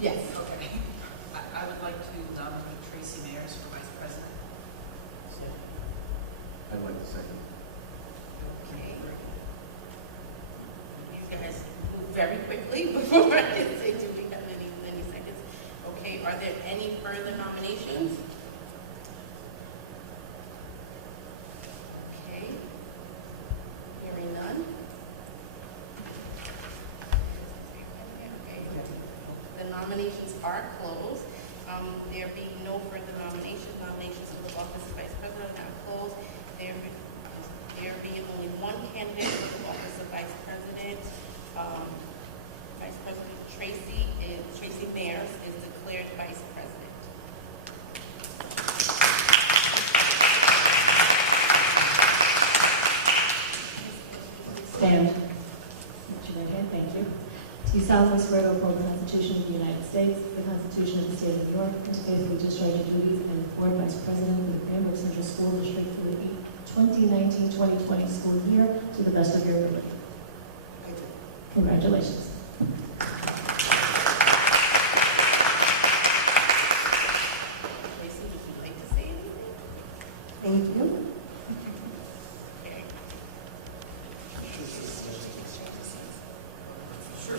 Yes. Okay. I would like to nominate Tracy Mayers for vice president. I'd like to second. Okay. You guys move very quickly before I can say, do we have any seconds? Okay, are there any further nominations? Okay. Hearing none. Okay. The nominations are closed. There being no further nominations for the office of vice president are now closed. There being only one candidate for the office of vice president, Vice President Tracy Mayers is declared vice president. Stand. Raise your right hand. Thank you. Do you solemnly swear to uphold the Constitution of the United States, the Constitution of the State of New York, and to faithfully discharge your duties and board vice president of the Pembroke Central School District for the 2019-2020 school year to the best of your ability? I do. Congratulations. Tracy, would you like to say anything? Thank you. Okay. Sure.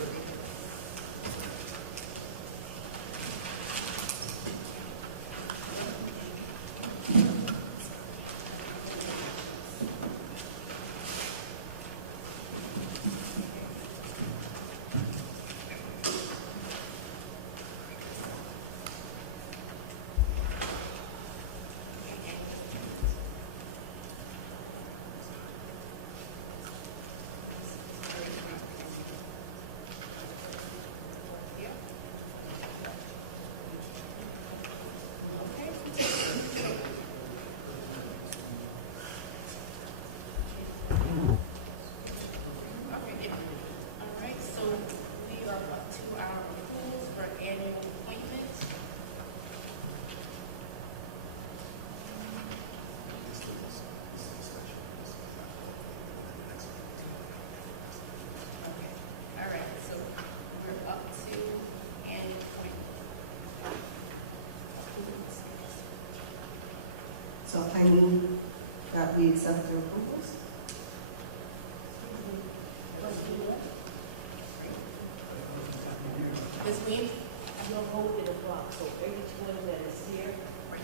All right, so we are up to our rules for annual appointments. Okay, all right, so we're up to annual appointments. So I move that we accept the approvals. Ms. Weems? I'm gonna hold it a block, so every one that is here,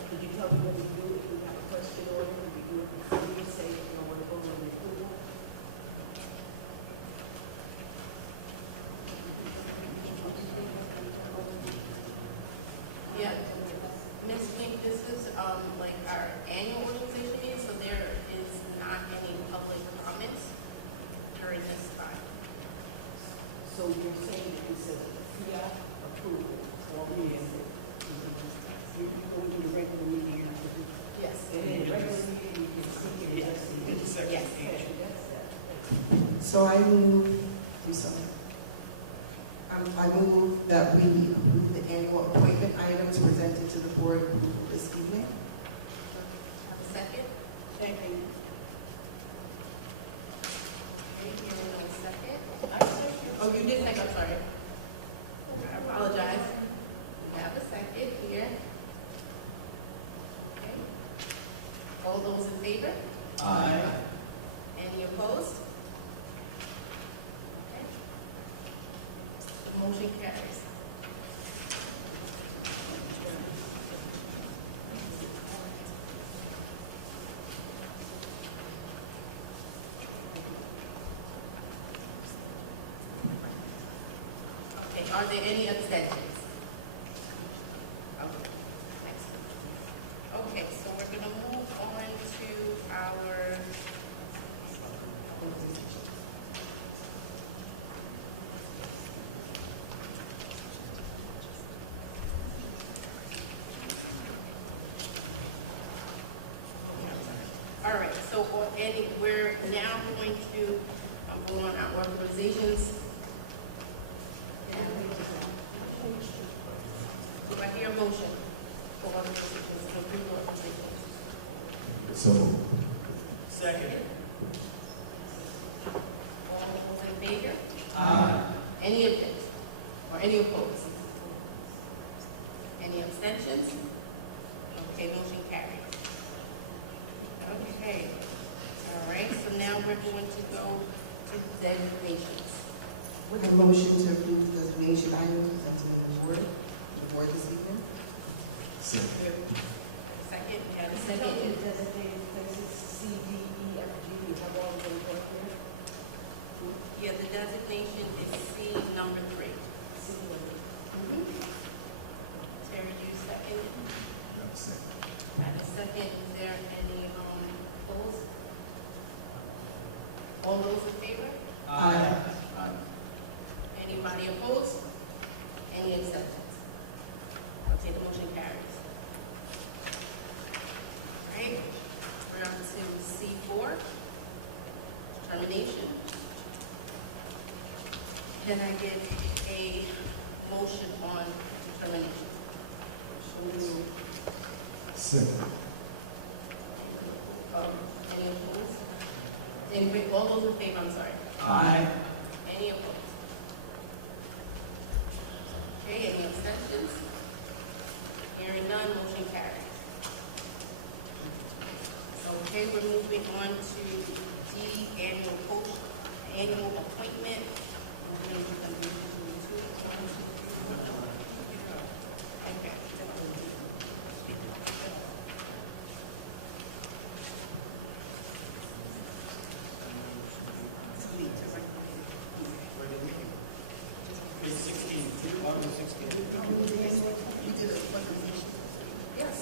could you tell me what we do if we have a question on it, could we do it before you say, you know, want to go on the approval? Yeah. Ms. Weems, this is like our annual organization meeting, so there is not any public comments during this time. So you're saying that this is a pre-approval, or we is it? You're going to the regular meeting, Yes. and in the regular meeting, you can see it, just see it. Yes. Okay, that's that. So I move, I move that we approve the annual appointment items presented to the board approval this evening. Have a second? Second. Okay, hearing no second. Oh, you did second, I'm sorry. I apologize. We have a second here. Okay. All those in favor? Aye. Any opposed? Okay. The motion carries. Okay, are there any abstentions? Okay, next. Okay, so we're gonna move on to our all right, so we're now going to go on our authorizations. Do I hear a motion for authorizations, for approve authorizations? So, Second. All those in favor? Aye. Any against? Or any opposed? Any abstentions? Okay, motion carries. Okay, all right, so now we're going to go to designations. With a motion to approve the designation items presented to the board this evening. Second. Second, we have a Second, second. designated places C, D, E, F, G, we have all of them right there. Yeah, the designation is C number 3. C, one. Terry, you second. Second. And a second, is there any opposed? All those in favor? Aye. Anybody opposed? Any abstentions? Okay, the motion carries. All right, we're on to C4, termination. Can I get a motion on termination? Second. Any opposed? All those in favor, I'm sorry. Aye. Any opposed? Okay, any abstentions? Hearing none, motion carries. Okay, we're moving on to D, annual appointment. We're going to do them individually, too. 1, 2, 3, 4. Okay.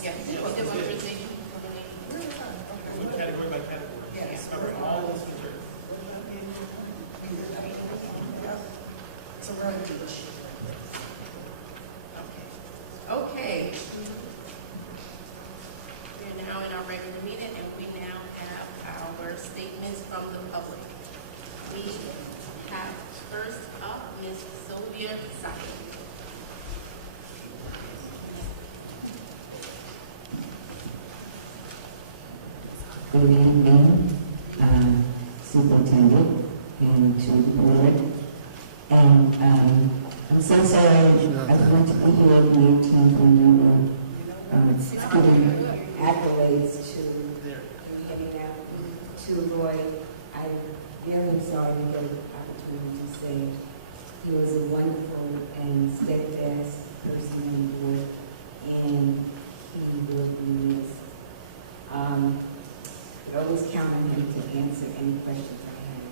Yes, we did authorization. Category by category. Yes. Cover all those materials. So we're on to the sheet. Okay. We're now in our regular meeting, and we now have our statements from the public. We have first up Ms. Sylvia Sackett. Good evening, Superintendent, and to the board. And I'm so sorry I went to be here in the 18th when you were giving accolades to getting out to Roy. I'm very sorry to get an opportunity to say he was a wonderful and steadfast person on the board, and he will be missed. I always count on him to answer any questions I have.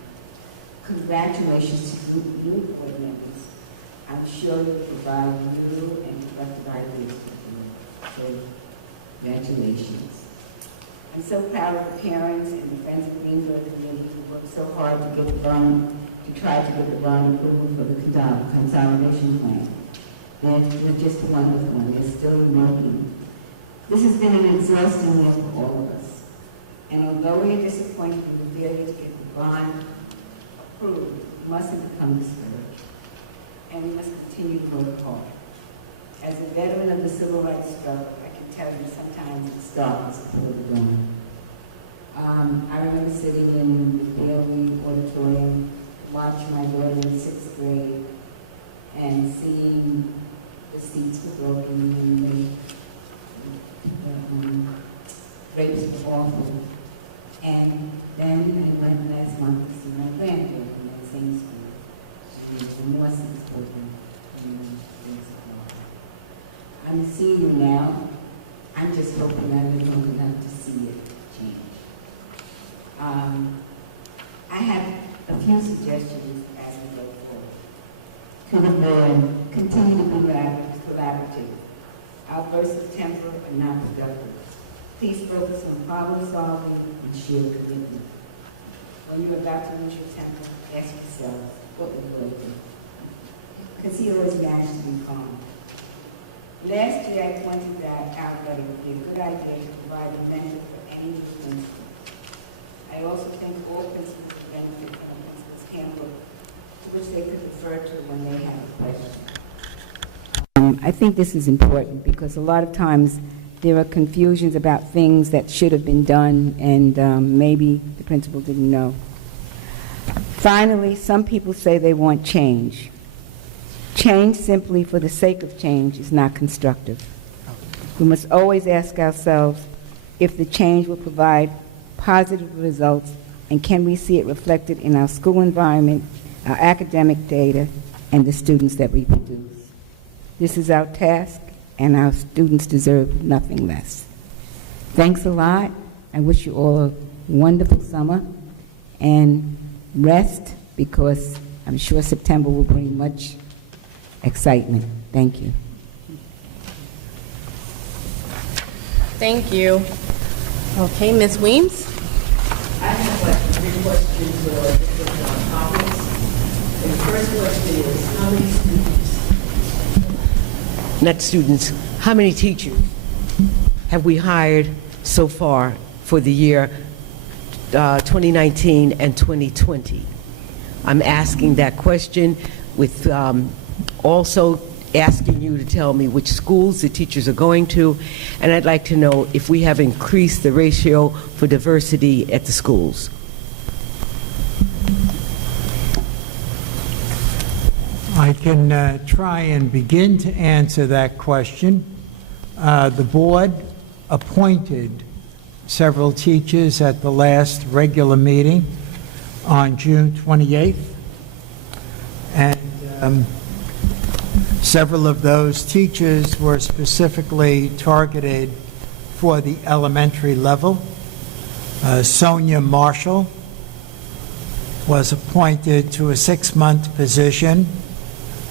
Congratulations to new board members. I'm sure you'll provide new and productive ideas for you. So, congratulations. I'm so proud of the parents and the Friends of Greenville community who worked so hard to get the bond, to try to get the bond approval for the consolidation plan. They're just a wonderful one. They're still working. This has been an exhausting year for all of us. And although we are disappointed in the failure to get the bond approved, we mustn't become discouraged. And we must continue to work hard. As a veteran of the civil rights struggle, I can tell you sometimes it's darkness before the dawn. I remember sitting in the Bailey auditorium, watching my daughter in 6th grade, and seeing the seats were broken and the grapes were awful. And then I went last month to see my granddaughter in that same school. She was the Morrison's program. I'm seeing you now. I'm just hoping I live long enough to see it change. I have a few suggestions as we go forward. To the board, continue to be collaborative. Outbursts of temper are not productive. Please focus on problem solving and shared commitment. When you're about to lose your temper, ask yourself, what would you do? Because he always managed to be calm. Last year, I pointed out that it would be a good idea to provide a mentor for any new principal. I also think all principals would benefit from a principal's handbook to which they could refer to when they have a question. I think this is important because a lot of times there are confusions about things that should have been done and maybe the principal didn't know. Finally, some people say they want change. Change simply for the sake of change is not constructive. We must always ask ourselves if the change will provide positive results, and can we see it reflected in our school environment, our academic data, and the students that we produce. This is our task, and our students deserve nothing less. Thanks a lot. I wish you all a wonderful summer, and rest, because I'm sure September will bring much excitement. Thank you. Thank you. Okay, Ms. Weems? I have like 3 questions or different topics. And the first question is, how many students, not students, how many teachers have we hired so far for the year 2019 and 2020? I'm asking that question with also asking you to tell me which schools the teachers are going to, and I'd like to know if we have increased the ratio for diversity at the schools. I can try and begin to answer that question. The board appointed several teachers at the last regular meeting on June 28th, and several of those teachers were specifically targeted for the elementary level. Sonia Marshall was appointed to a 6-month position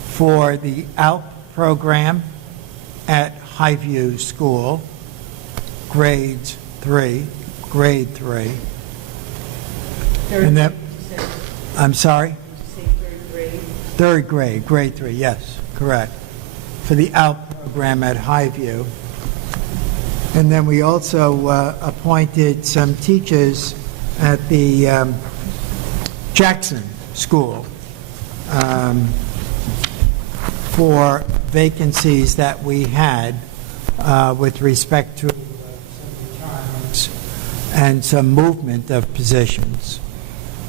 for the ALP program at Highview School, grade 3. And that, I'm sorry? Third grade, grade 3, yes, correct. For the ALP program at Highview. And then we also appointed some teachers at the Jackson School for vacancies that we had with respect to some retirements and some movement of positions.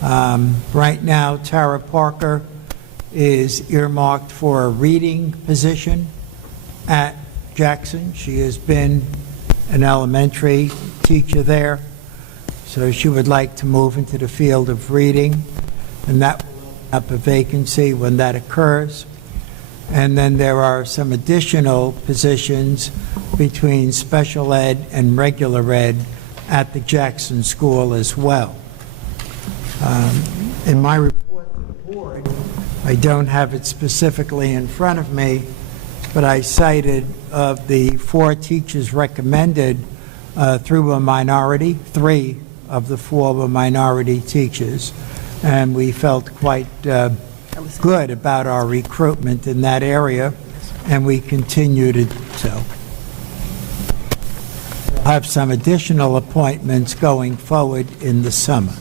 Right now, Tara Parker is earmarked for a reading position at Jackson. She has been an elementary teacher there, so she would like to move into the field of reading, and that will open up a vacancy when that occurs. And then there are some additional positions between special ed and regular ed at the Jackson School as well. In my report to the board, I don't have it specifically in front of me, but I cited of the 4 teachers recommended through a minority, 3 of the 4 were minority teachers, and we felt quite good about our recruitment in that area, and we continue to do so. We'll have some additional appointments going forward in the summer.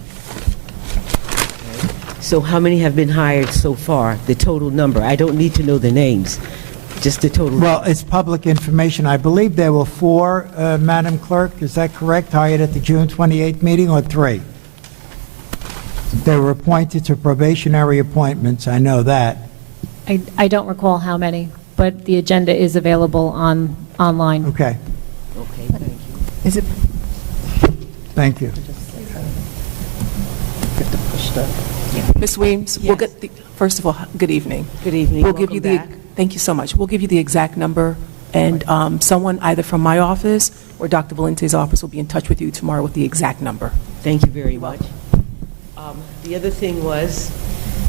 So how many have been hired so far, the total number? I don't need to know the names, just the total. Well, it's public information. I believe there were 4, Madam Clerk, is that correct, hired at the June 28th meeting, or 3? They were appointed to probationary appointments, I know that. I don't recall how many, but the agenda is available online. Okay. Okay, thank you. Is it? Thank you. Ms. Weems, we'll get the, first of all, good evening. Good evening. We'll give you the, thank you so much. We'll give you the exact number, and someone either from my office or Dr. Valente's office will be in touch with you tomorrow with the exact number. Thank you very much. The other thing was,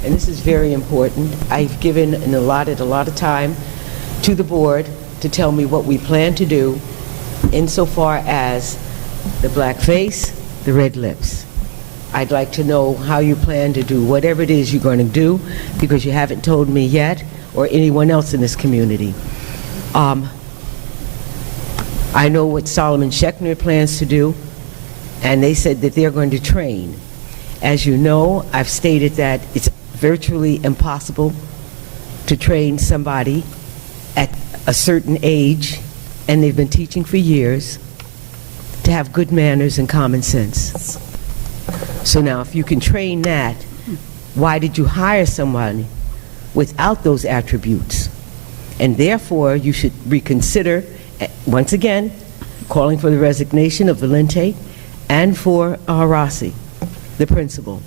and this is very important, I've given and allotted a lot of time to the board to tell me what we plan to do insofar as the black face, the red lips. I'd like to know how you plan to do whatever it is you're going to do, because you haven't told me yet, or anyone else in this community. I know what Solomon Schechner plans to do, and they said that they're going to train. As you know, I've stated that it's virtually impossible to train somebody at a certain age, and they've been teaching for years, to have good manners and common sense. So now, if you can train that, why did you hire someone without those attributes? And therefore, you should reconsider once again, calling for the resignation of Valente and for Rossi, the principal.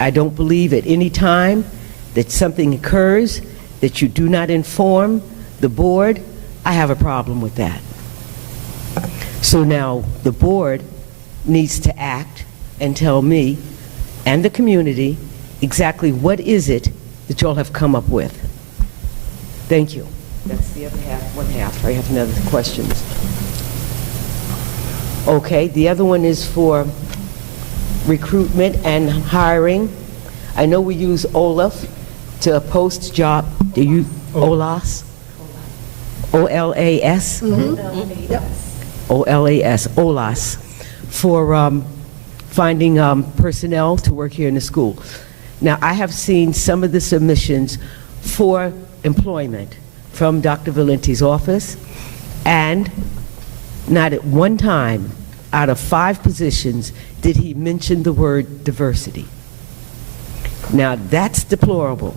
I don't believe at any time that something occurs that you do not inform the board. I have a problem with that. So now the board needs to act and tell me and the community exactly what is it that y'all have come up with. Thank you. That's the other half, one half. I have another questions. Okay, the other one is for recruitment and hiring. I know we use Olaf to post job. Do you, OLAS? O-L-A-S? Yep. O-L-A-S, OLAS, for finding personnel to work here in the school. Now, I have seen some of the submissions for employment from Dr. Valente's office, and not at one time out of 5 positions did he mention the word diversity. Now, that's deplorable.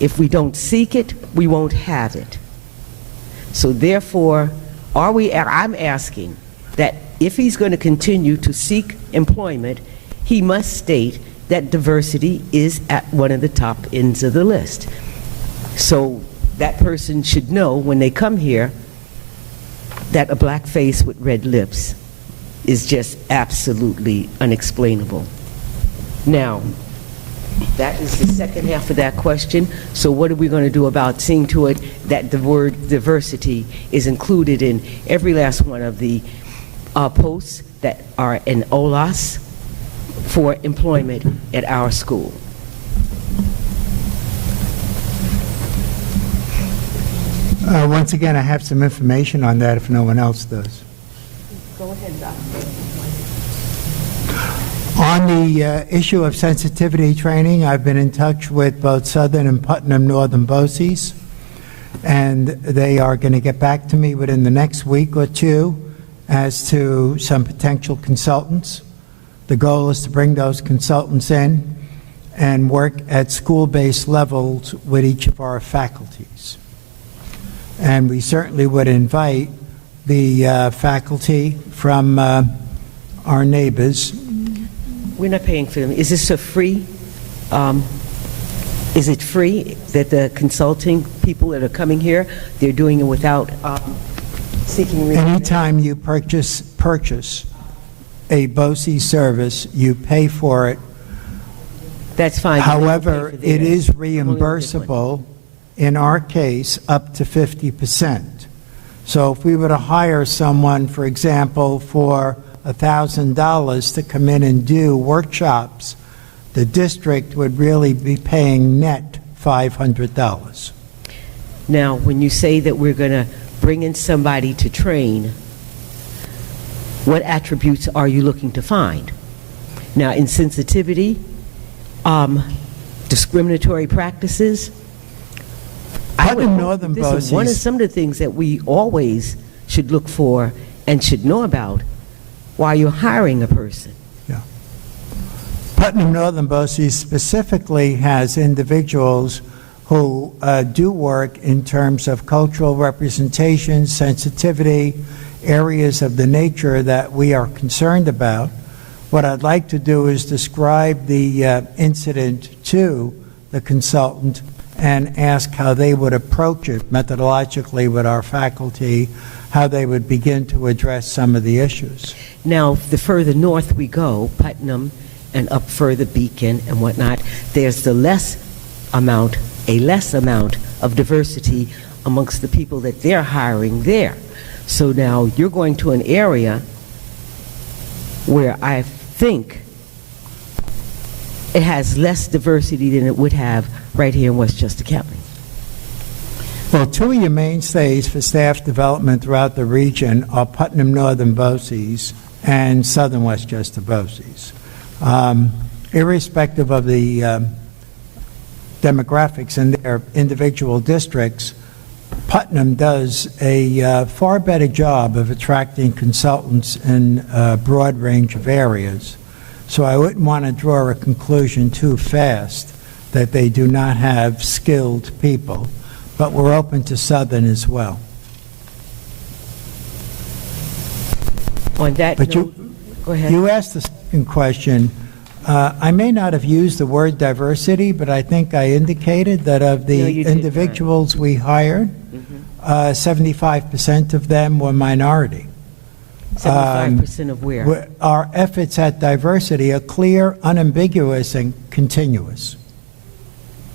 If we don't seek it, we won't have it. So therefore, I'm asking that if he's going to continue to seek employment, he must state that diversity is at one of the top ends of the list. So that person should know when they come here that a black face with red lips is just absolutely unexplainable. Now, that is the second half of that question. So what are we going to do about seeing to it that the word diversity is included in every last one of the posts that are in OLAS for employment at our school? Once again, I have some information on that if no one else does. Go ahead, Doctor. On the issue of sensitivity training, I've been in touch with both Southern and Putnam Northern BOCES, and they are going to get back to me within the next week or two as to some potential consultants. The goal is to bring those consultants in and work at school-based levels with each of our faculties. And we certainly would invite the faculty from our neighbors. We're not paying for them. Is this a free, is it free that the consulting people that are coming here, they're doing it without seeking remuneration? Anytime you purchase a BOCES service, you pay for it. That's fine. However, it is reimbursable, in our case, up to 50%. So if we were to hire someone, for example, for $1,000 to come in and do workshops, the district would really be paying net $500. Now, when you say that we're going to bring in somebody to train, what attributes are you looking to find? Now, in sensitivity, discriminatory practices, Putnam Northern this is one of some of the things that we always should look for and should know about while you're hiring a person. Yeah. Putnam Northern BOCES specifically has individuals who do work in terms of cultural representation, sensitivity, areas of the nature that we are concerned about. What I'd like to do is describe the incident to the consultant and ask how they would approach it methodologically with our faculty, how they would begin to address some of the issues. Now, the further north we go, Putnam and up further Beacon and whatnot, there's a less amount of diversity amongst the people that they're hiring there. So now you're going to an area where I think it has less diversity than it would have right here in Westchester County. Well, two of your mainstays for staff development throughout the region are Putnam Northern BOCES and Southern Westchester BOCES. Irrespective of the demographics in their individual districts, Putnam does a far better job of attracting consultants in a broad range of areas. So I wouldn't want to draw a conclusion too fast that they do not have skilled people, but we're open to Southern as well. On that But note, go ahead. You asked the second question. I may not have used the word diversity, but I think I indicated that of No, the you did not. individuals we hired, 75% of them were minority. 75% of where? Our efforts at diversity are clear, unambiguous, and continuous.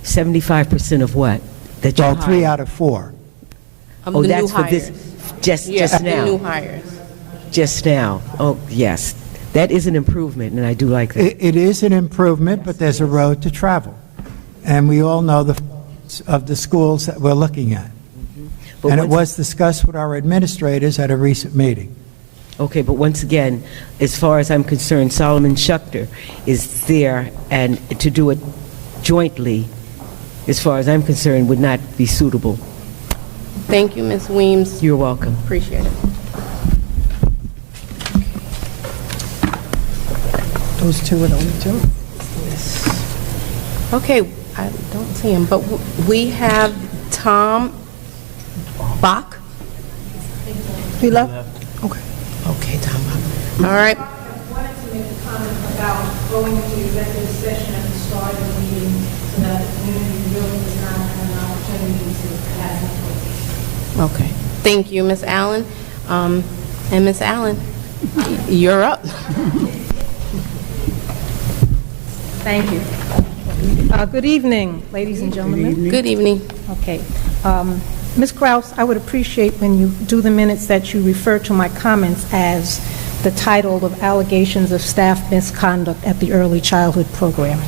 75% of what? That you Well, 3 hired? out of 4. Oh, that's for this, just The new now? hires. Just now? Oh, yes. That is an improvement, and I do like that. It is an improvement, but there's a road to travel. And we all know the faults of the schools that we're looking at. But And it once- was discussed with our administrators at a recent meeting. Okay, but once again, as far as I'm concerned, Solomon Schuchter is there, and to do it jointly, as far as I'm concerned, would not be suitable. Thank you, Ms. Weems. You're welcome. Appreciate it. Those two are the only two. Okay, I don't see him, but we have Tom Bach. He left? Okay. Okay, Tom Bach. All right. I wanted to make a comment about going into executive session at the start of the meeting so that the community really does not have an opportunity to ask questions. Okay. Thank you, Ms. Allen. And Ms. Allen, you're up. Thank you. Good evening, ladies and gentlemen. Good evening. Okay. Ms. Kraus, I would appreciate when you do the minutes that you refer to my comments as the title of allegations of staff misconduct at the early childhood program.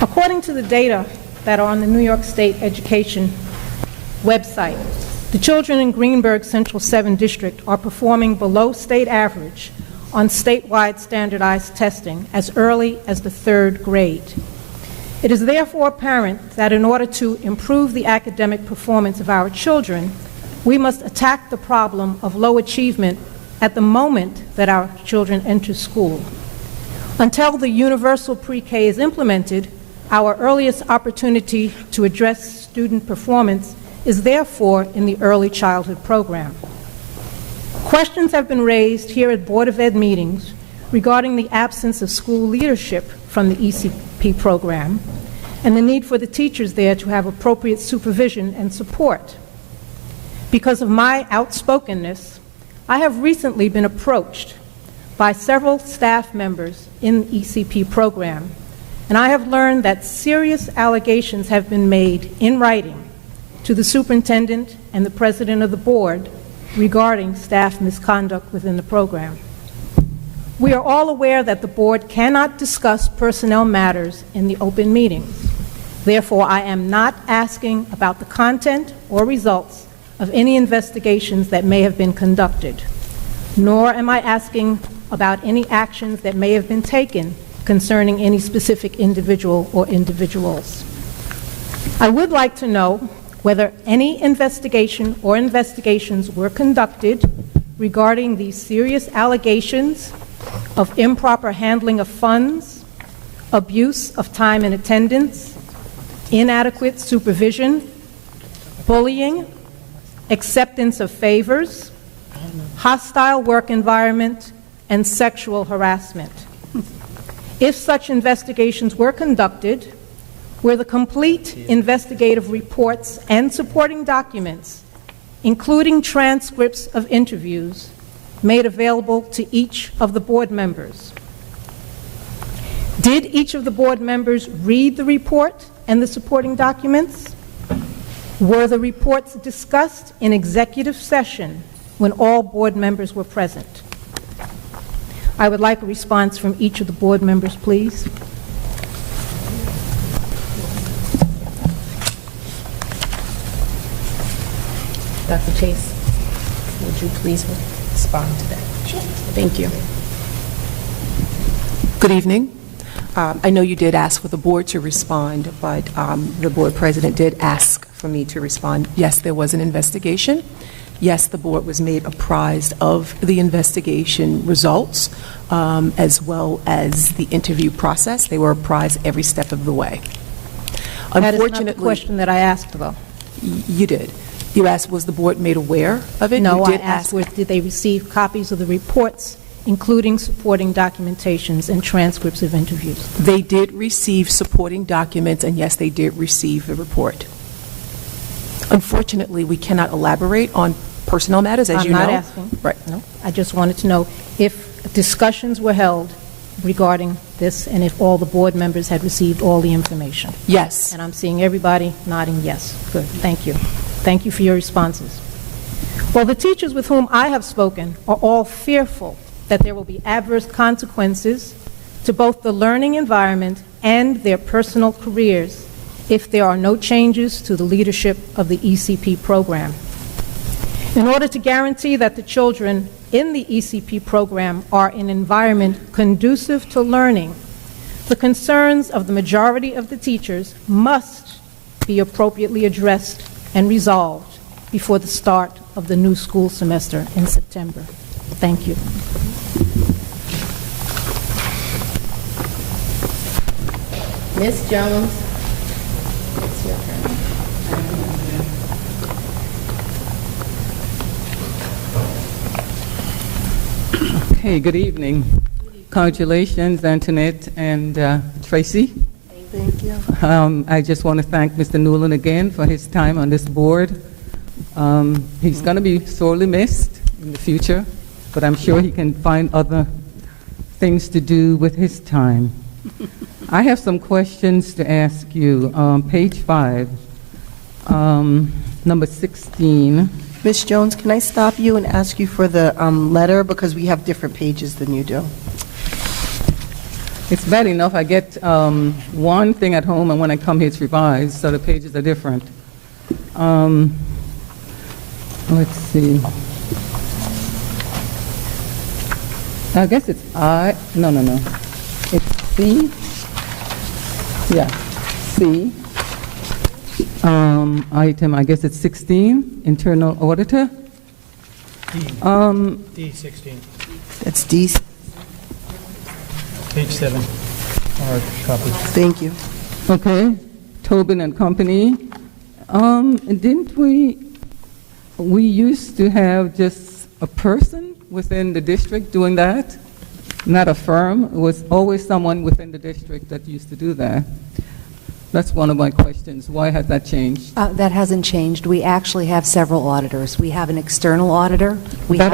According to the data that are on the New York State Education website, the children in Greenberg Central 7 District are performing below state average on statewide standardized testing as early as the 3rd grade. It is therefore apparent that in order to improve the academic performance of our children, we must attack the problem of low achievement at the moment that our children enter school. Until the universal pre-K is implemented, our earliest opportunity to address student performance is therefore in the early childhood program. Questions have been raised here at Board of Ed meetings regarding the absence of school leadership from the ECP program and the need for the teachers there to have appropriate supervision and support. Because of my outspokenness, I have recently been approached by several staff members in the ECP program, and I have learned that serious allegations have been made in writing to the superintendent and the president of the board regarding staff misconduct within the program. We are all aware that the board cannot discuss personnel matters in the open meetings. Therefore, I am not asking about the content or results of any investigations that may have been conducted, nor am I asking about any actions that may have been taken concerning any specific individual or individuals. I would like to know whether any investigation or investigations were conducted regarding these serious allegations of improper handling of funds, abuse of time and attendance, inadequate supervision, bullying, acceptance of favors, hostile work environment, and sexual harassment. If such investigations were conducted, were the complete investigative reports and supporting documents, including transcripts of interviews, made available to each of the board members? Did each of the board members read the report and the supporting documents? Were the reports discussed in executive session when all board members were present? I would like a response from each of the board members, please. Dr. Chase, would you please respond to that? Sure. Thank you. Good evening. I know you did ask for the board to respond, but the board president did ask for me to respond. Yes, there was an investigation. Yes, the board was made apprised of the investigation results, as well as the interview process. They were apprised every step of the way. That is not the question that I asked, though. You did. You asked, was the board made aware of it? No, You I did asked, did they receive copies of the reports, including supporting documentations and transcripts of interviews? They did receive supporting documents, and yes, they did receive the report. Unfortunately, we cannot elaborate on personnel matters, as you know. I'm not asking. Right. No, I just wanted to know if discussions were held regarding this and if all the board members had received all the information. Yes. And I'm seeing everybody nodding yes. Good, thank you. Thank you for your responses. Well, the teachers with whom I have spoken are all fearful that there will be adverse consequences to both the learning environment and their personal careers if there are no changes to the leadership of the ECP program. In order to guarantee that the children in the ECP program are in an environment conducive to learning, the concerns of the majority of the teachers must be appropriately addressed and resolved before the start of the new school semester in September. Thank you. Ms. Jones, it's your turn. Okay, good evening. Congratulations, Antoinette and Tracy. Thank you. I just want to thank Mr. Newland again for his time on this board. He's going to be sorely missed in the future, but I'm sure he can find other things to do with his time. I have some questions to ask you. Page 5, number 16. Ms. Jones, can I stop you and ask you for the letter, because we have different pages than you do? It's bad enough I get one thing at home, and when I come here it's revised, so the pages are different. Let's see. I guess it's no. It's C. Yeah, C. Item, I guess it's 16, internal auditor. D16. That's D. Page 7. Our copy. Thank you. Okay, Tobin and Company. Didn't we used to have just a person within the district doing that? Not a firm. It was always someone within the district that used to do that. That's one of my questions. Why has that changed? That hasn't changed. We actually have several auditors. We have an external auditor. We have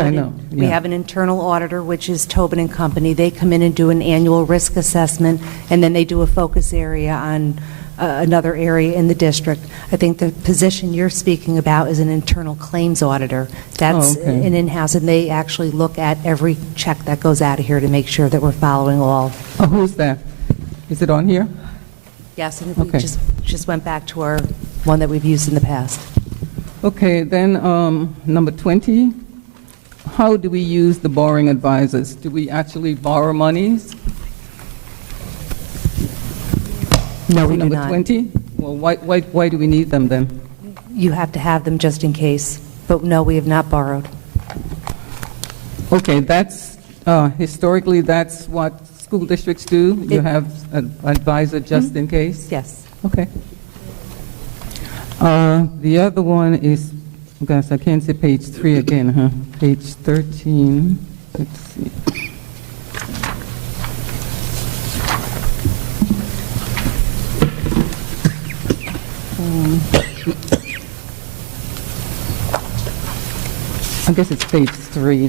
an internal auditor, which is Tobin and Company. They come in and do an annual risk assessment, and then they do a focus area on another area in the district. I think the position you're speaking about is an internal claims auditor. That's an in-house, and they actually look at every check that goes out of here to make sure that we're following all. Oh, who's that? Is it on here? Yes, and we just went back to our one that we've used in the past. Okay, then number 20, how do we use the borrowing advisors? Do we actually borrow monies? No, we do Number not. 20? Well, why do we need them then? You have to have them just in case, but no, we have not borrowed. Okay, that's, historically, that's what school districts do? You have an advisor just in case? Yes. Okay. The other one is, gosh, I can't say page 3 again, huh? Page 13. Let's see. I guess it's page 3.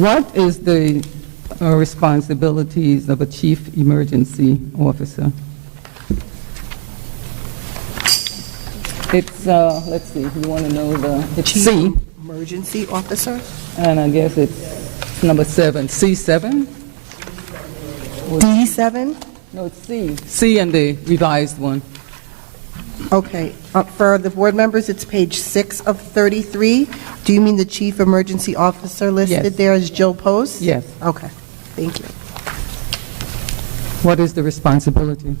What is the responsibilities of a chief emergency officer? It's, let's see, you want to know it's Chief C. Emergency officer? And I guess it's number 7, C7? D7? No, it's C. C and the revised one. Okay. For the board members, it's page 6 of 33. Do you mean the chief emergency officer listed Yes. there as Jill Post? Yes. Okay. Thank you. What is the responsibility?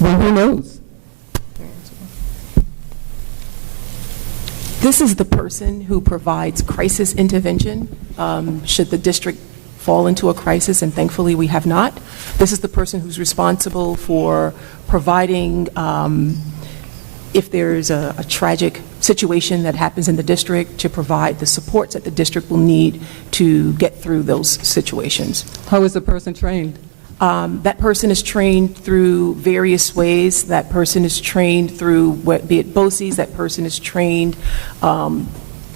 Well, who knows? This is the person who provides crisis intervention should the district fall into a crisis, and thankfully we have not. This is the person who's responsible for providing, if there's a tragic situation that happens in the district, to provide the supports that the district will need to get through those situations. How is the person trained? That person is trained through various ways. That person is trained through, be it BOCES, that person is trained.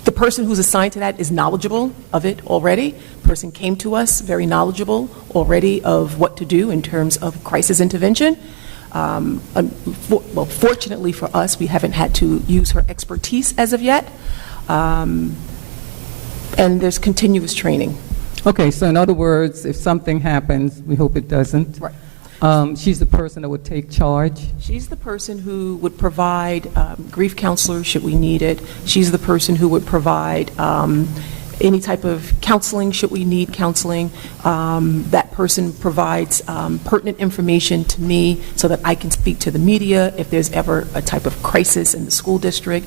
The person who's assigned to that is knowledgeable of it already. The person came to us very knowledgeable already of what to do in terms of crisis intervention. Well, fortunately for us, we haven't had to use her expertise as of yet. And there's continuous training. Okay, so in other words, if something happens, we hope it doesn't. Right. She's the person that would take charge. She's the person who would provide grief counselors should we need it. She's the person who would provide any type of counseling should we need counseling. That person provides pertinent information to me so that I can speak to the media if there's ever a type of crisis in the school district.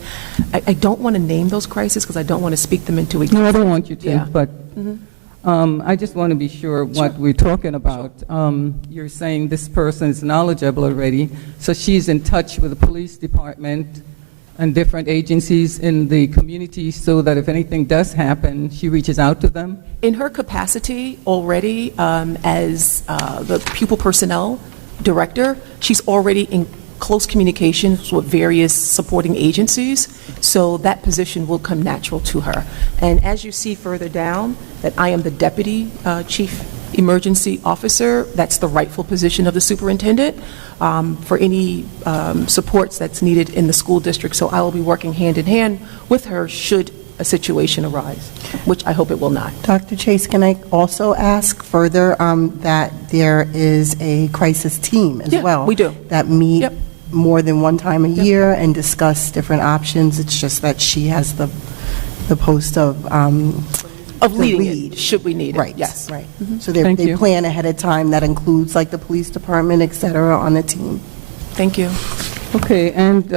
I don't want to name those crises because I don't want to speak them into existence. No, I don't want you to, Yeah. but I just want to be sure what we're talking about. You're saying this person is knowledgeable already, so she's in touch with the police department and different agencies in the community so that if anything does happen, she reaches out to them? In her capacity already as the pupil personnel director, she's already in close communications with various supporting agencies, so that position will come natural to her. And as you see further down, that I am the Deputy Chief Emergency Officer, that's the rightful position of the superintendent for any supports that's needed in the school district. So I will be working hand in hand with her should a situation arise, which I hope it will not. Dr. Chase, can I also ask further that there is a crisis team as well? We do. That meet more than one time a year and discuss different options. It's just that she has the post of leading it, should we need it. Right. Yes. Right. Mm-hmm. So they plan ahead of time. That includes like the police department, et cetera, on the team. Thank you. Okay, and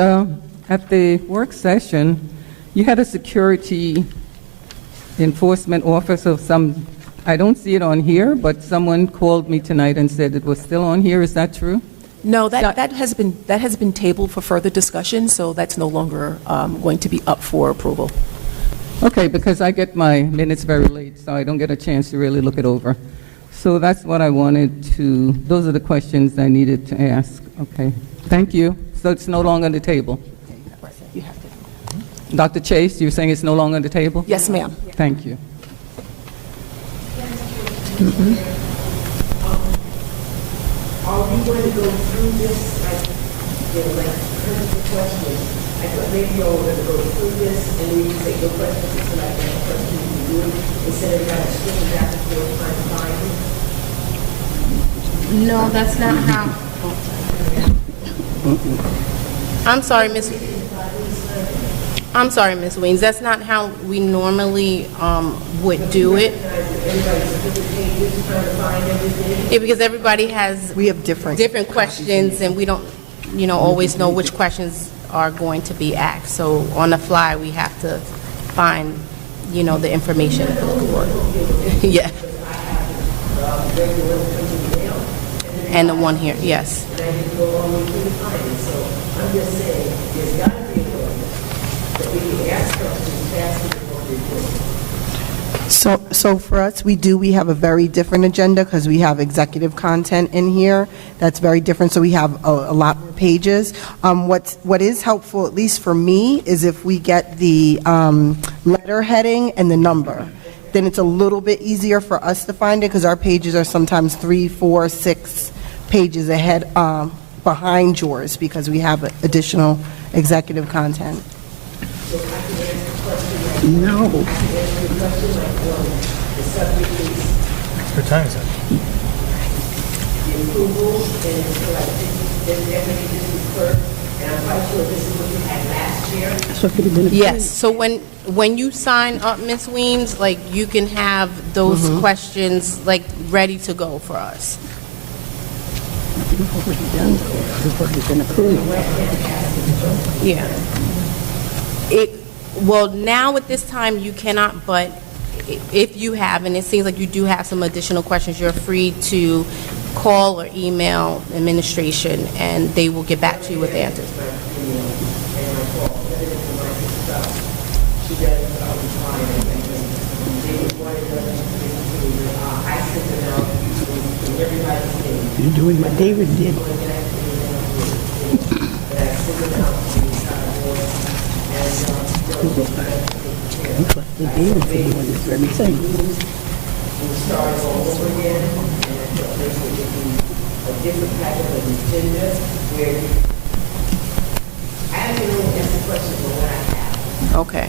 at the work session, you had a security enforcement officer of some, I don't see it on here, but someone called me tonight and said it was still on here. Is that true? No, that has been tabled for further discussion, so that's no longer going to be up for approval. Okay, because I get my minutes very late, so I don't get a chance to really look it over. So that's what I wanted to, those are the questions I needed to ask. Okay, thank you. So it's no longer on the table? You have to. Dr. Chase, you're saying it's no longer on the table? Yes, ma'am. Thank you. Are we going to go through this, here's the question. I thought maybe you all were going to go through this, and then you take your questions, and like that question you do, instead of kind of switching back and forth trying to find it. No, that's not how. I'm sorry, Ms. Weems. That's not how we normally would do it. Yeah, because everybody has different questions, and we don't, always know which questions are going to be asked. So on the fly, we have to find, the information for the board. Yeah. And the one here, yes. I'm just saying, there's got to be a way that we can ask questions faster than what we're doing. So for us, we have a very different agenda because we have executive content in here that's very different. So we have a lot more pages. What is helpful, at least for me, is if we get the letter heading and the number. Then it's a little bit easier for us to find it because our pages are sometimes 3, 4, 6 pages ahead behind yours because we have additional executive content. No. Her time is up. The approval, and so like this deputy district clerk, and I'm quite sure this is what you had last year. Yes, so when you sign up, Ms. Weems, you can have those questions, ready to go for us. We've already done this. We've already been approved. Yeah. Well, now at this time, you cannot, but if you have, and it seems like you do have some additional questions, you're free to call or email administration, and they will get back to you with answers. You're doing what David did. David for doing this very thing. Okay.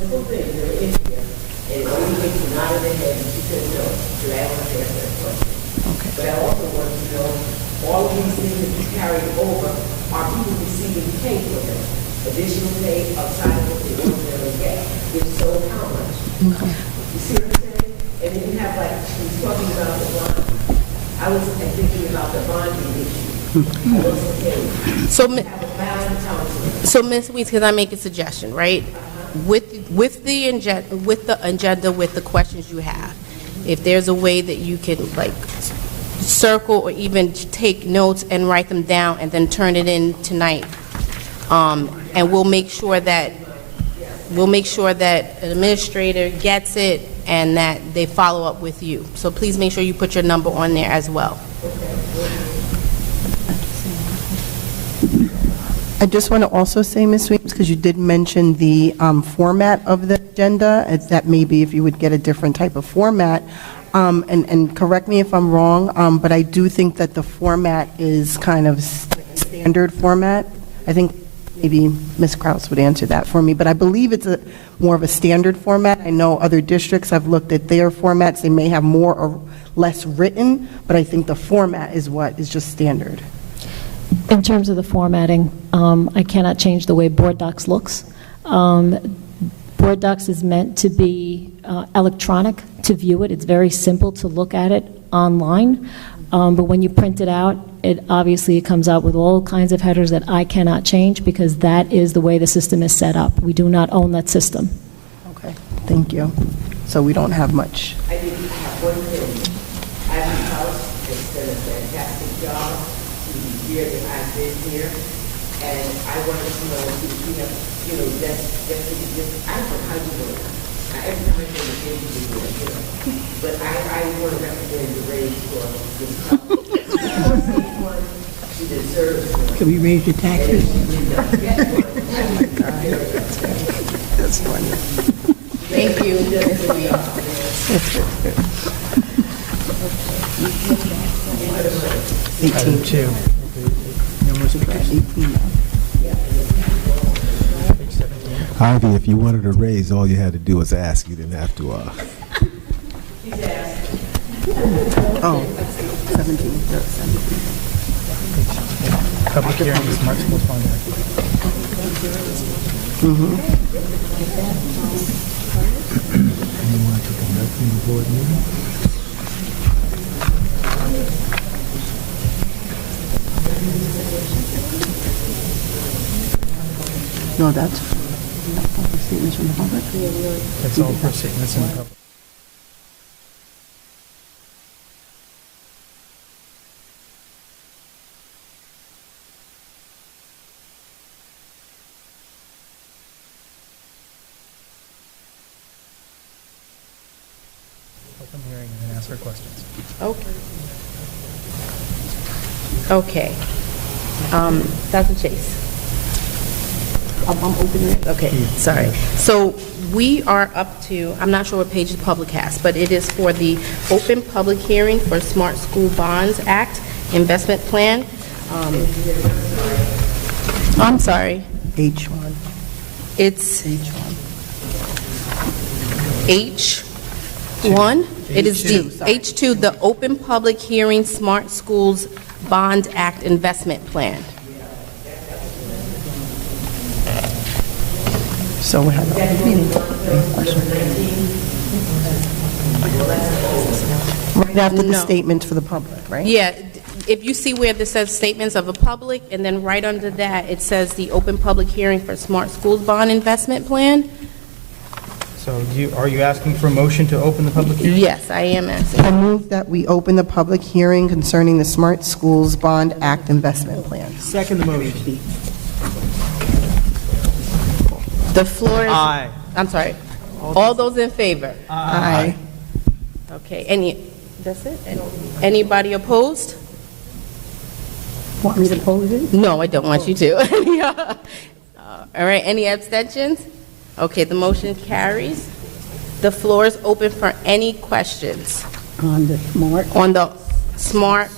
Simple things that are in here, and it only makes you nod in the head, and she said no, so I want to answer that question. Okay. But I also want to know, all of these things that you carried over, are people receiving pay for them? Additional pay outside of what they ordinarily get? If so, how much? Okay. You see what I'm saying? And then you have, like, she was talking about the bond. I was thinking about the bonding issue. I wasn't paid. So, Ms. Weeds, can I make a suggestion, right? With the agenda, with the questions you have, if there's a way that you can like circle or even take notes and write them down and then turn it in tonight, and we'll make sure that an administrator gets it and that they follow up with you. So please make sure you put your number on there as well. I just want to also say, Ms. Weems, because you did mention the format of the agenda, that maybe if you would get a different type of format, and correct me if I'm wrong, but I do think that the format is kind of standard format. I think maybe Ms. Kraus would answer that for me, but I believe it's more of a standard format. I know other districts, I've looked at their formats, they may have more or less written, but I think the format is what is just standard. In terms of the formatting, I cannot change the way Board Docs looks. Board Docs is meant to be electronic to view it. It's very simple to look at it online, but when you print it out, it obviously comes out with all kinds of headers that I cannot change because that is the way the system is set up. We do not own that system. Okay, thank you. So we don't have much. I did have one thing. Ivy's House has done a fantastic job the year that I've been here, and I wanted to know if we have, just I don't know how you do it. Every time I go to the game, you do it, But I want to recommend the raise for this couple. She deserves one. Can we raise your taxes? That's funny. Thank you. Item 2. Ivy, if you wanted a raise, all you had to do was ask. You didn't have to. Oh, 17. Public hearing is Smart Schools Fund. Anyone to conduct any board meeting? No, that's statements from the public. That's all for statements in the public. Open hearing and then ask for questions. Okay. Dr. Chase. I'm opening it. Okay, sorry. So we are up to, I'm not sure what page the public has, but it is for the open public hearing for Smart School Bonds Act investment plan. I'm sorry. H1. It's H1. H1. It is the H2, the Open Public Hearing Smart Schools Bond Act investment plan. So we have a meeting. Right after the No. statement for the public, right? Yeah, if you see where this says statements of the public, and then right under that, it says the open public hearing for Smart Schools Bond Investment Plan. So are you asking for a motion to open the public hearing? Yes, I am asking. I move that we open the public hearing concerning the Smart Schools Bond Act investment plan. Second the motion. The floor is... Aye. I'm sorry. All those in favor? Aye. Okay, that's it? Anybody opposed? Want me to pose it? No, I don't want you to. All right, any abstentions? Okay, the motion carries. The floor is open for any questions On the smart. on the Smart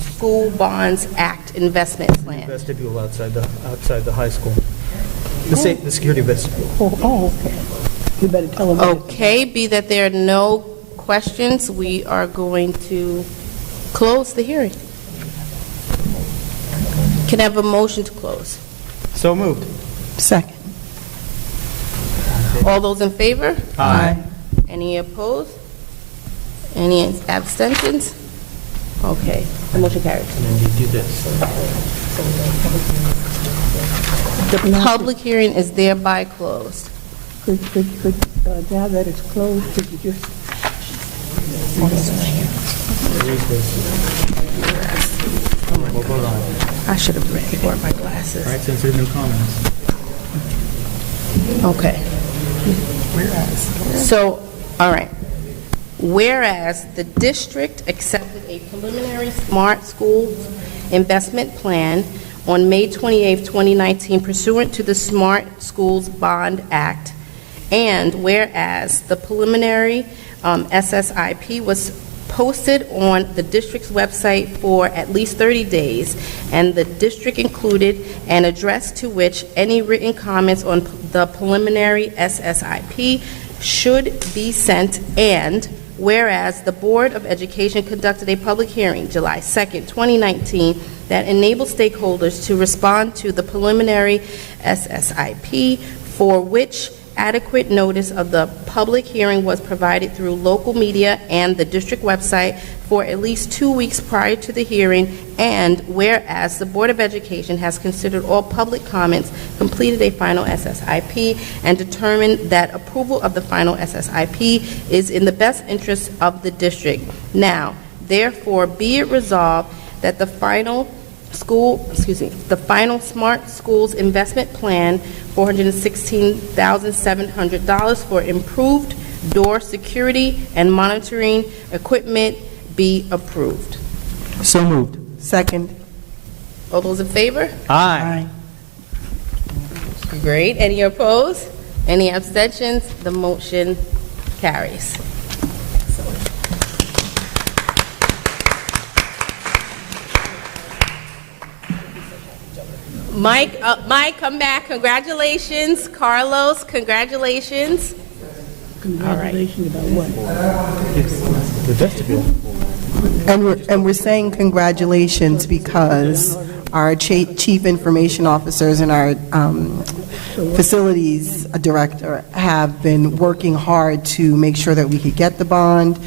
School Bonds Act investment plan. Vestibule outside the high school. The security vestibule. Oh, okay. You better tell them. Okay, be that there are no questions, we are going to close the hearing. Can I have a motion to close? So moved. Second. All those in favor? Aye. Any opposed? Any abstentions? Okay, the motion carries. And then you do this. The public hearing is thereby closed. Could, now that it's closed, could you just? We'll vote on it. I should have worn my glasses. All right, since there's no comments. Okay. So, all right. Whereas the district accepted a preliminary Smart Schools investment plan on May 28, 2019 pursuant to the Smart Schools Bond Act, and whereas the preliminary SSIP was posted on the district's website for at least 30 days, and the district included an address to which any written comments on the preliminary SSIP should be sent, and whereas the Board of Education conducted a public hearing July 2nd, 2019 that enabled stakeholders to respond to the preliminary SSIP, for which adequate notice of the public hearing was provided through local media and the district website for at least 2 weeks prior to the hearing, and whereas the Board of Education has considered all public comments, completed a final SSIP, and determined that approval of the final SSIP is in the best interest of the district. Now, therefore, be it resolved that the final Smart Schools investment plan, $416,700 for improved door security and monitoring equipment, be approved. So moved. Second. All those in favor? Aye. Great. Any opposed? Any abstentions? The motion carries. Mike, come back. Congratulations. Carlos, congratulations. Congratulations about what? The vestibule. And we're saying congratulations because our chief information officers and our facilities director have been working hard to make sure that we could get the bond.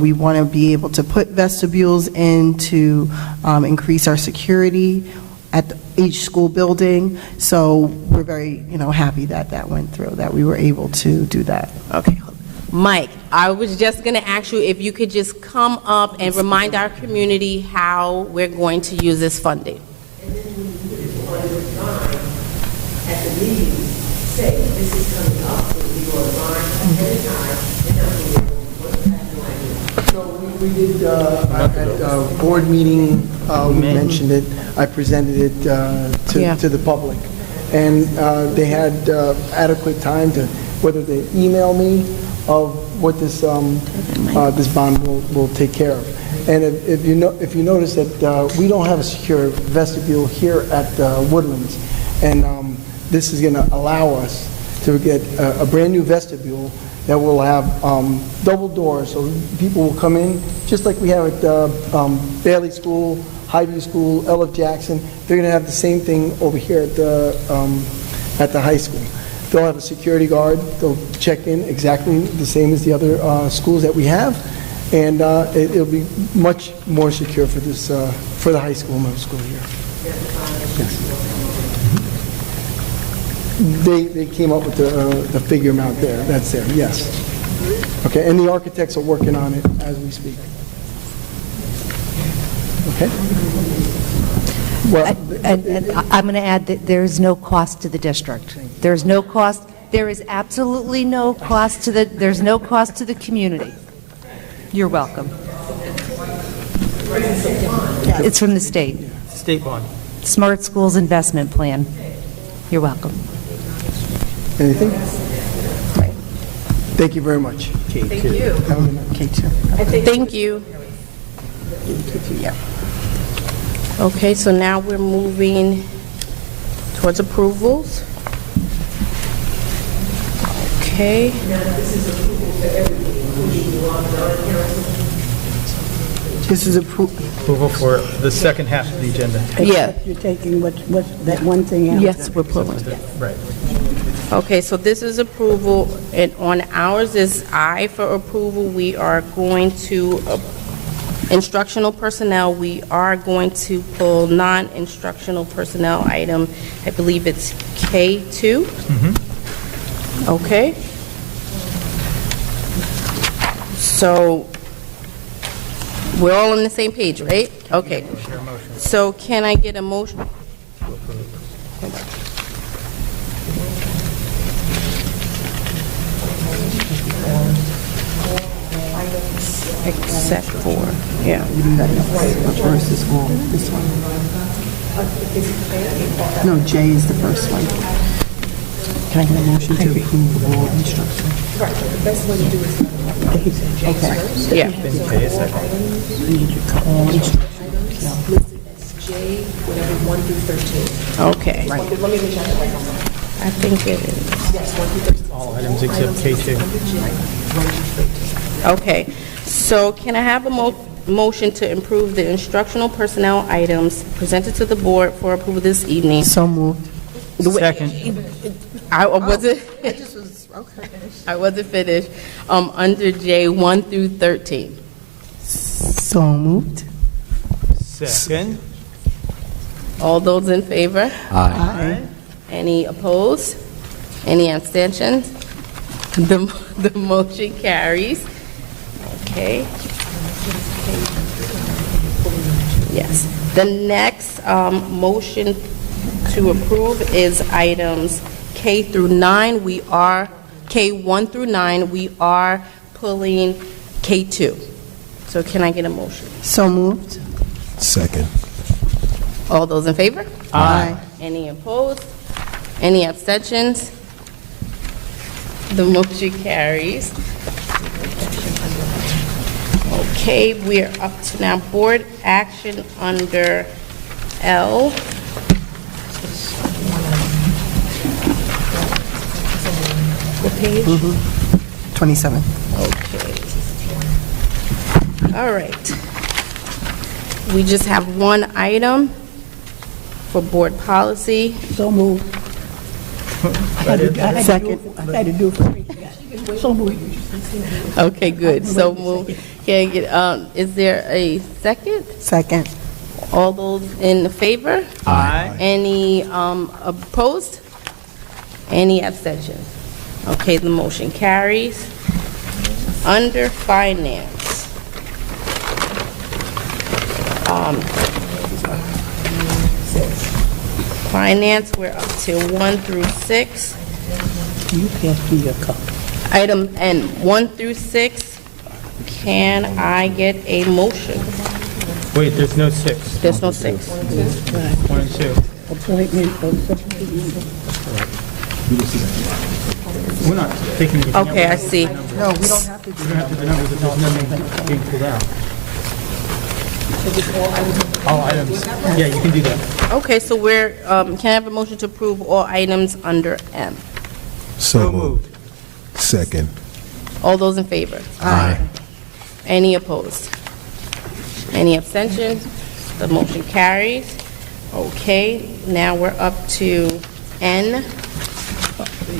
We want to be able to put vestibules in to increase our security at each school building. So we're very, happy that that went through, that we were able to do that. Okay. Mike, I was just going to ask you if you could just come up and remind our community how we're going to use this funding. At the meeting, say this is coming up, so we go online ahead of time, and then we did, at a board meeting, we mentioned it, I presented it to the public. And they had adequate time to, whether they email me of what this this bond will take care of. And if you notice that we don't have a secure vestibule here at Woodlands, and this is going to allow us to get a brand new vestibule that will have double doors, so people will come in just like we have at Bailey School, Highview School, L.F. Jackson. They're going to have the same thing over here at the high school. They'll have a security guard. They'll check in exactly the same as the other schools that we have, and it'll be much more secure for this for the high school, middle school year. Yes. They came up with the figure amount there. That's there. Yes. Okay, and the architects are working on it as we speak. Okay. Well, And I'm going to add that there is no cost to the district. There's no cost. There is absolutely no cost to there's no cost to the community. You're welcome. It's from the state. State bond. Smart Schools Investment Plan. You're welcome. Anything? Thank you very much. Thank you. K2. Thank you. Yeah. Okay, so now we're moving towards approvals. Okay. This is Approval for the second half of the agenda. Yeah. You're taking what that one thing out. Yes, we're pulling. Right. Okay, so this is approval, and on ours is I for approval. We are going to, instructional personnel, we are going to pull non-instructional personnel item. I believe it's K2. Mm-hmm. Okay. So, we're all on the same page, right? Okay. So can I get a motion? Except for, yeah. Versus all, this one. No, J is the first one. Can I get a motion to approve all instruction? Right, the best way to do is Okay. Yeah. All instruction. listed as J, whatever, 1 through 13. Okay. Let me make sure I have that. I think it is. Yes, 1 through 13. All items except K2. Okay. So can I have a motion to improve the instructional personnel items presented to the board for approval this evening? So moved. Second. I wasn't. I just was, okay. I wasn't finished. Under J 1 through 13. So moved. Second. All those in favor? Aye. Any opposed? Any abstentions? The motion carries. Okay. Yes. The next motion to approve is items K through 9. We are K1 through 9. We are pulling K2. So can I get a motion? So moved. Second. All those in favor? Aye. Any opposed? Any abstentions? The motion carries. Okay, we're up to now board action under L. What page? 27. Okay. All right. We just have one item for board policy. So moved. Second. I had to do it for me. So moved. Okay, good. So move. Can I get, is there a second? Second. All those in favor? Aye. Any opposed? Any abstention? Okay, the motion carries. Under finance. Finance, we're up to 1 through 6. You passed me your cup. Item N, 1 through 6. Can I get a motion? Wait, there's no 6. There's no 6. 1 and 2. Appointment of substitute. We're not taking anything out. Okay, I see. No, we don't have to do We don't have to do numbers if there's nothing being pulled out. All items. Yeah, you can do that. Okay, so we're, can I have a motion to approve all items under M? So moved. Second. All those in favor? Aye. Any opposed? Any abstentions? The motion carries. Okay, now we're up to N.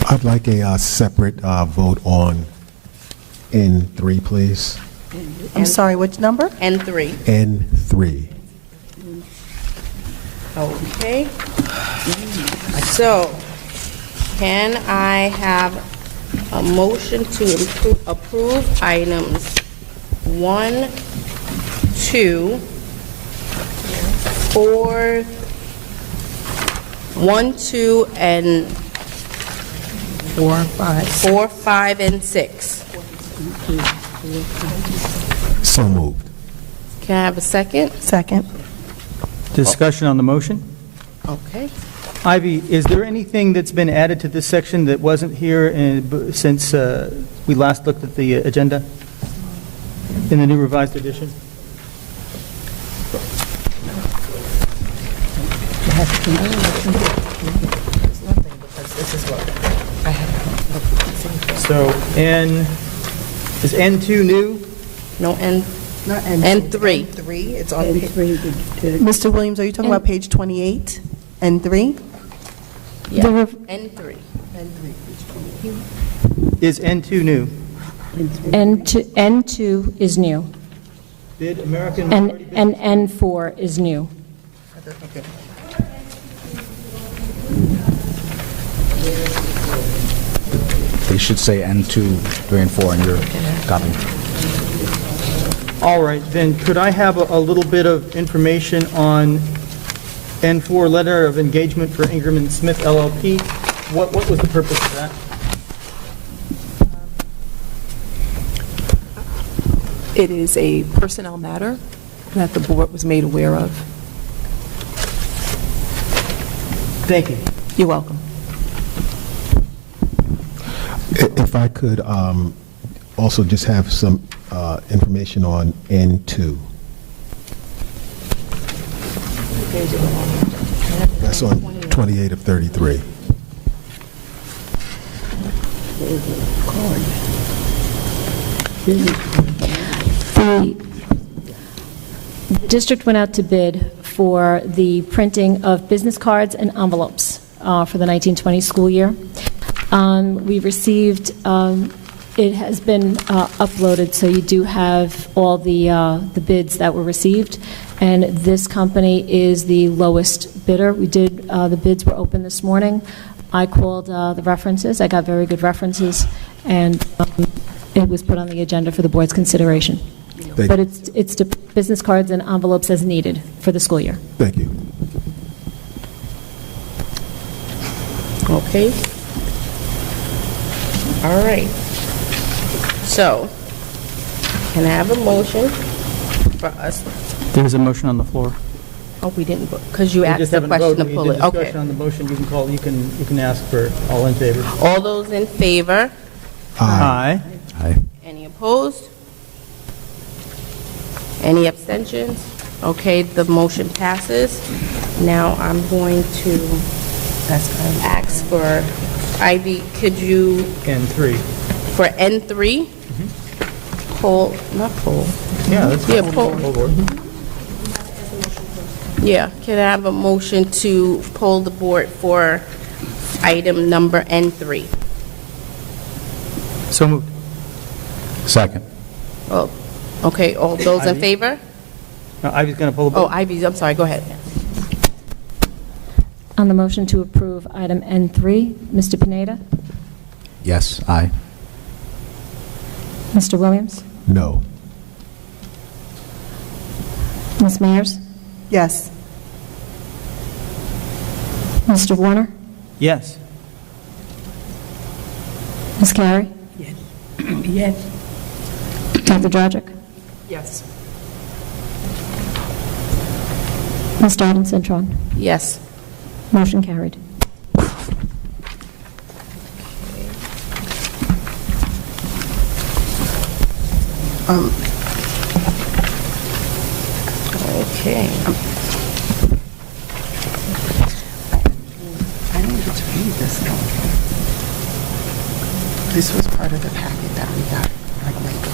I'd like a separate vote on N3, please. I'm sorry, which number? N3. N3. Okay. So, can I have a motion to approve items 1, 2, 4, 1, 2, and 4, 5, and 6? So moved. Can I have a second? Second. Discussion on the motion? Okay. Ivy, is there anything that's been added to this section that wasn't here since we last looked at the agenda in the new revised edition? So is N2 new? No, Not N3. N3, it's on Mr. Williams, are you talking about page 28? N3? Yeah, N3. Is N2 new? N2 is new, Bid American and Minority Bid? and N4 is new. Okay. They should say N2, 3, and 4 in your copy. All right, then could I have a little bit of information on N4, letter of engagement for Ingram and Smith LLP? What was the purpose of that? It is a personnel matter that the board was made aware of. Thank you. You're welcome. If I could also just have some information on N2. That's on 28 of 33. The district went out to bid for the printing of business cards and envelopes for the 1920 school year. We received, it has been uploaded, so you do have all the bids that were received, and this company is the lowest bidder. We did, the bids were open this morning. I called the references. I got very good references, and it was put on the agenda for the board's consideration. But it's the business cards and envelopes as needed for the school year. Thank you. Okay. All right. So, can I have a motion for us? There's a motion on the floor. Oh, we didn't, because you We asked just the haven't question to voted. pull We it. did Okay. discussion on the motion. You can call, you can ask for all in favor. All those in favor? Aye. Aye. Any opposed? Any abstentions? Okay, the motion passes. Now I'm going to ask for, Ivy, could you, N3. for N3, poll, not poll. Yeah, that's Yeah, poll. board. Yeah, can I have a motion to poll the board for item number N3? So moved. Second. Oh, okay, all those in Ivy? favor? No, Ivy's going to pull the Oh, board. Ivy, I'm sorry, go ahead. On the motion to approve item N3, Mr. Pineda? Yes, aye. Mr. Williams? No. Ms. Mayers? Yes. Mr. Warner? Yes. Ms. Carey? Yes. Dr. Dragic? Yes. Ms. Darden Cintron? Yes. Motion carried. Okay. I didn't get to read this now. This was part of the packet that we got, like, late.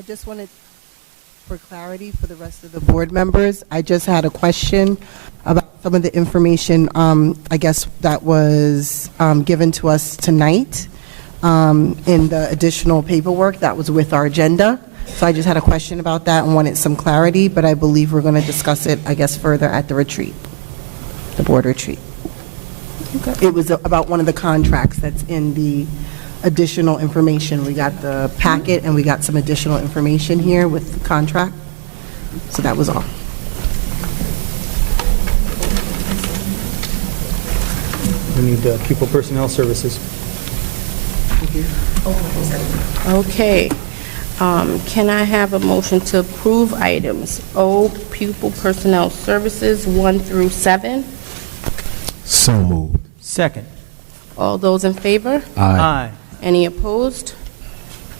I just wanted, for clarity for the rest of the board members, I just had a question about some of the information, I guess, that was given to us tonight in the additional paperwork that was with our agenda. So I just had a question about that and wanted some clarity, but I believe we're going to discuss it, I guess, further at the retreat, the board retreat. Okay. It was about one of the contracts that's in the additional information. We got the packet and we got some additional information here with the contract. So that was all. We need pupil personnel services. Okay. Can I have a motion to approve items O, pupil personnel services, 1 through 7? So moved. Second. All those in favor? Aye. Any opposed?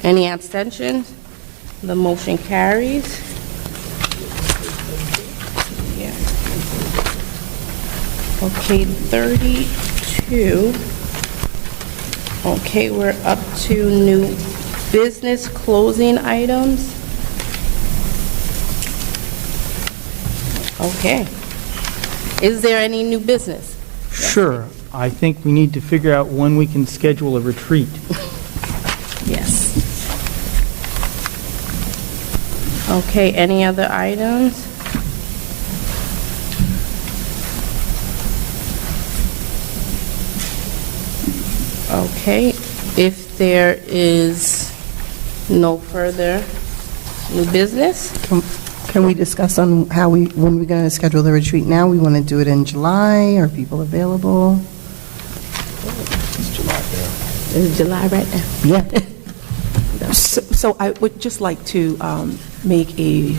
Any abstentions? The motion carries. Yeah. Okay, 32. Okay, we're up to new business closing items. Okay. Is there any new business? Sure. I think we need to figure out when we can schedule a retreat. Yes. Okay, any other items? Okay, if there is no further new business. Can we discuss on when we're going to schedule the retreat now? We want to do it in July. Are people available? It's July there. Is it July right now? Yeah. So I would just like to make a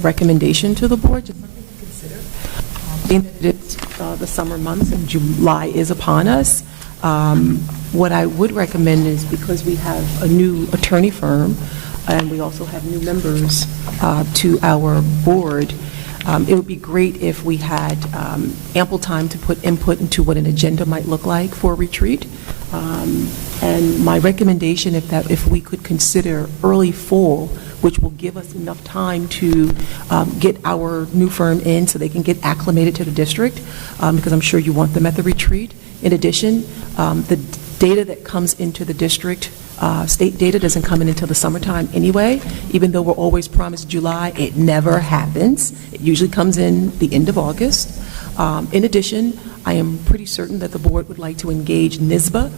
recommendation to the board, just something to consider. Being that it's the summer months and July is upon us, what I would recommend is, because we have a new attorney firm and we also have new members to our board, it would be great if we had ample time to put input into what an agenda might look like for a retreat. And my recommendation, if we could consider early fall, which will give us enough time to get our new firm in so they can get acclimated to the district, because I'm sure you want them at the retreat. In addition, the data that comes into the district, state data doesn't come in until the summertime anyway. Even though we're always promised July, it never happens. It usually comes in the end of August. In addition, I am pretty certain that the board would like to engage NISBA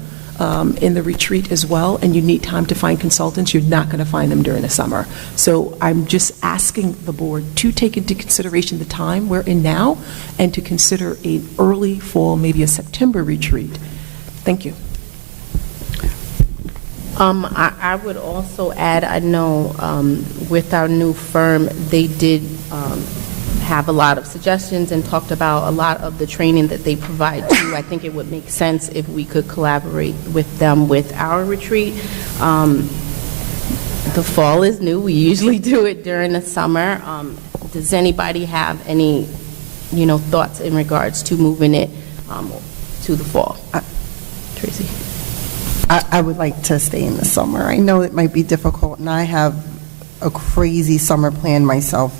in the retreat as well, and you need time to find consultants. You're not going to find them during the summer. So I'm just asking the board to take into consideration the time we're in now and to consider an early fall, maybe a September retreat. Thank you. I would also add, I know with our new firm, they did have a lot of suggestions and talked about a lot of the training that they provide too. I think it would make sense if we could collaborate with them with our retreat. The fall is new. We usually do it during the summer. Does anybody have any, thoughts in regards to moving it to the fall? Tracy? I would like to stay in the summer. I know it might be difficult, and I have a crazy summer plan myself.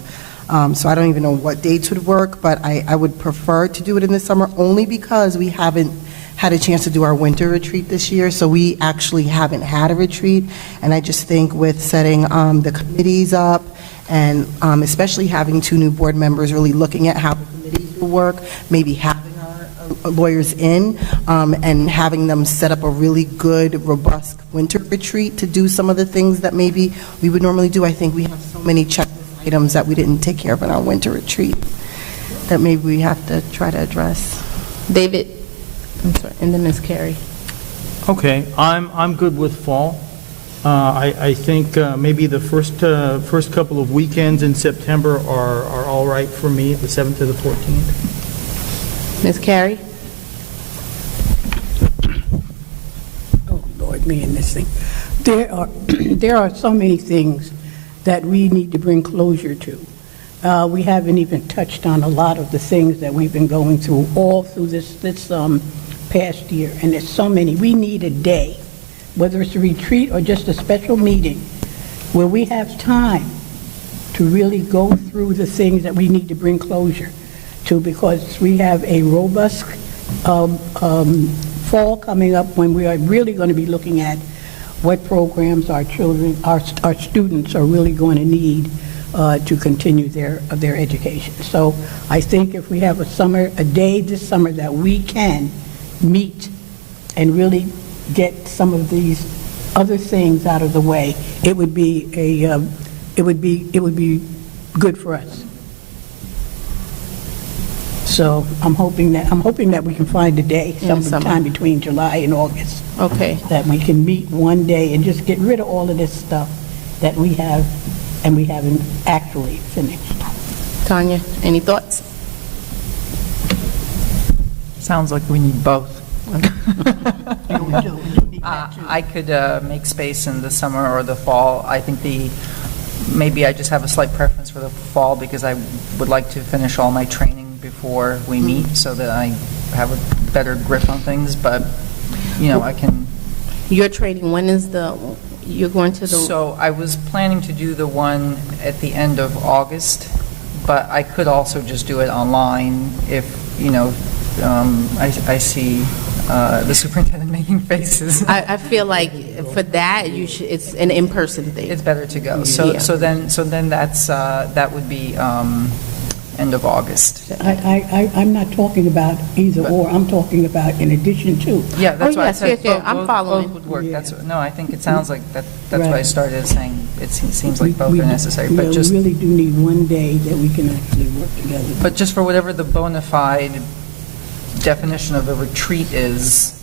So I don't even know what dates would work, but I would prefer to do it in the summer only because we haven't had a chance to do our winter retreat this year, so we actually haven't had a retreat. And I just think with setting the committees up and especially having 2 new board members really looking at how the committees will work, maybe having our lawyers in and having them set up a really good, robust winter retreat to do some of the things that maybe we would normally do. I think we have so many checklist items that we didn't take care of in our winter retreat that maybe we have to try to address. David, I'm sorry, and then Ms. Carey. Okay, I'm good with fall. I think maybe the first couple of weekends in September are all right for me, the 7th to the 14th. Ms. Carey? Oh, Lord, me and this thing. There are so many things that we need to bring closure to. We haven't even touched on a lot of the things that we've been going through all through this past year, and there's so many. We need a day, whether it's a retreat or just a special meeting, where we have time to really go through the things that we need to bring closure to, because we have a robust fall coming up when we are really going to be looking at what programs our children, our students are really going to need to continue their education. So I think if we have a day this summer that we can meet and really get some of these other things out of the way, it would be good for us. So I'm hoping that we can find a day sometime between July and August. Okay. That we can meet one day and just get rid of all of this stuff that we have and we haven't actually finished. Tanya, any thoughts? Sounds like we need both. We do need that too. I could make space in the summer or the fall. I think maybe I just have a slight preference for the fall because I would like to finish all my training before we meet so that I have a better grip on things, but, I can... Your training, when is you're going to the... So I was planning to do the one at the end of August, but I could also just do it online if, I see the superintendent making faces. I feel like for that, it's an in-person thing. It's better to go. So then that would be end of August. I'm not talking about either or. I'm talking about in addition to. Yeah, that's why I said yes, I'm following. both would work. Yeah. No, I think it sounds like that's Right. why I started saying it seems like both are necessary. Yeah, But just we really do need one day that we can actually work together. But just for whatever the bona fide definition of a retreat is,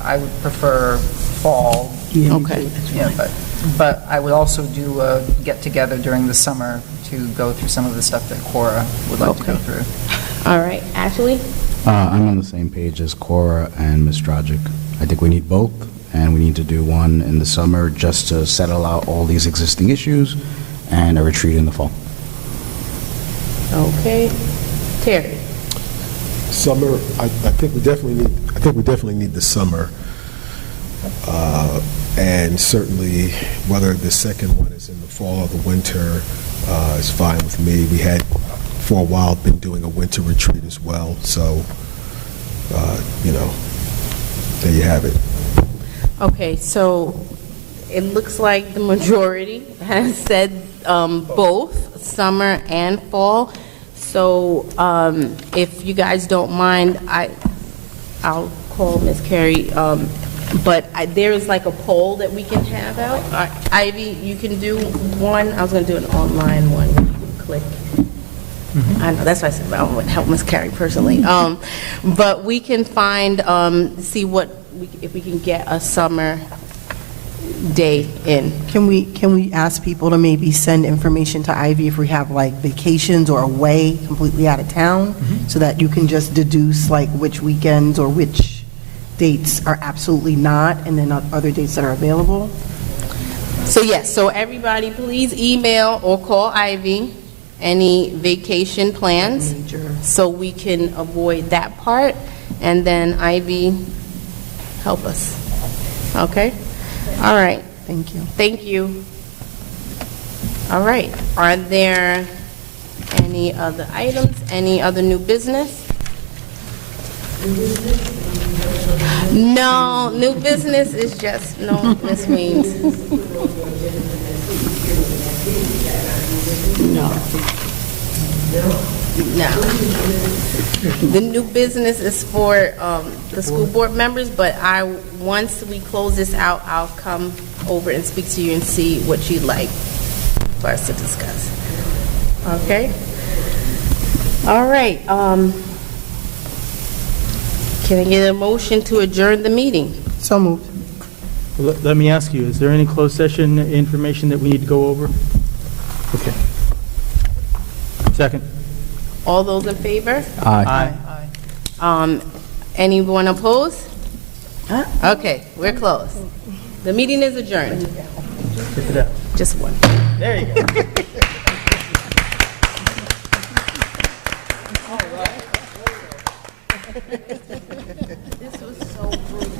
I would prefer fall. Yeah, Okay. that's Yeah, right. but I would also do a get-together during the summer to go through some of the stuff that Cora would like to go through. All right, Ashley? I'm on the same page as Cora and Ms. Dragic. I think we need both, and we need to do one in the summer just to settle out all these existing issues, and a retreat in the fall. Okay. Terry? Summer, I think we definitely need the summer. And certainly, whether the second one is in the fall or the winter is fine with me. We had, for a while, been doing a winter retreat as well. So, there you have it. Okay, so it looks like the majority has said both summer and fall. So if you guys don't mind, I'll call Ms. Carey. But there is like a poll that we can have out. Ivy, you can do one. I was going to do an online one where you can click. I know, that's why I said I wouldn't help Ms. Carey personally. But we can find, see if we can get a summer day in. Can we ask people to maybe send information to Ivy if we have like vacations or away completely out of town, so that you can just deduce like which weekends or which dates are absolutely not, and then other dates that are available? So yes, so everybody please email or call Ivy any vacation plans so we can avoid that part, and then Ivy, help us. Okay? All right. Thank you. Thank you. All right. Are there any other items, any other new business? No, new business is just, no, Ms. Weems. No. The new business is for the school board members, but once we close this out, I'll come over and speak to you and see what you'd like for us to discuss. Okay? All right. Can I get a motion to adjourn the meeting? So moved. Let me ask you, is there any closed session information that we need to go over? Okay. Second. All those in favor? Aye. Anyone opposed? Okay, we're closed. The meeting is adjourned. Check it out. Just one. There you go. This was so brutal.